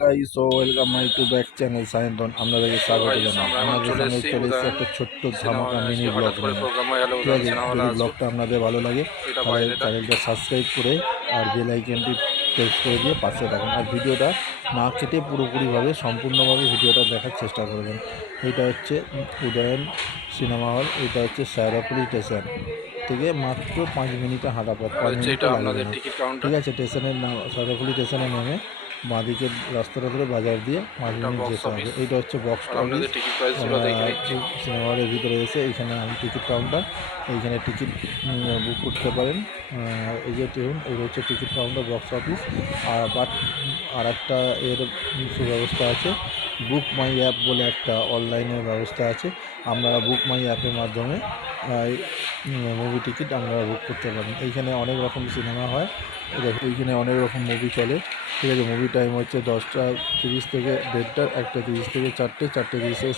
Guys, so welcome my to back channel Sayantan. আপনাদেরকে তো স্বাগত গাইস জানাই। আমরা এখন আপনাদের চলে সামনে এসেছি চলে এসেছে উদয়ন একটা ছোট্ট সিনেমা ধামাকা হলে। মিনি আজকে ব্লগ হঠাৎ করে নিয়ে। প্রোগ্রাম হয়ে গেল ঠিক উদয়ন আছে, সিনেমা হলে যদি আজকে। ব্লগটা আপনাদের ভালো লাগে এটা তাহলে বাইরেটা। চ্যানেলটা সাবস্ক্রাইব করে আর বেল আইকনটি প্রেস করে দিয়ে পাশে থাকুন, আর ভিডিওটা না কেটে পুরোপুরিভাবে সম্পূর্ণভাবে ভিডিওটা দেখার চেষ্টা করবেন। এটা হচ্ছে উদয়ন সিনেমা হল, এটা হচ্ছে সায়রাপুলি স্টেশন থেকে মাত্র 5 মিনিটে হাঁটা পথ, আর 5 হচ্ছে এটা মিনিটও লাগবে আপনাদের না। Ticket counter. ঠিক আছে, স্টেশনের নাম সায়রাপুলি স্টেশনে নেমে বাঁদিকের রাস্তাটা ধরে বাজার দিয়ে 5 এটা মিনিট বক্স যেতে হবে। অফিস। এইটা হচ্ছে বক্স আর অফিস। আপনাদের টিকিট প্রাইস ছিল আমরা দেখে এই নিচ্ছি। সিনেমা হলের ভিতরে এসে এইখানে টিকিট কাউন্টার, এইখানে টিকিট বুক করতে পারেন। এই যে দেখুন, এই হচ্ছে টিকিট কাউন্টার, বক্স অফিস। আর বাট আর একটা এর সুব্যবস্থা আছে, বুক মাই অ্যাপ বলে একটা অনলাইনের ব্যবস্থা আছে। আপনারা বুক মাই অ্যাপের মাধ্যমে মুভি টিকিট আপনারা বুক করতে পারেন। এইখানে অনেক রকম সিনেমা হয়, দেখুন এইখানে অনেক রকম মুভি চলে। ঠিক আছে, মুভি টাইম হচ্ছে 10টা 30 থেকে 1:30, 1:30 থেকে 4টে, 4টে 30 থেকে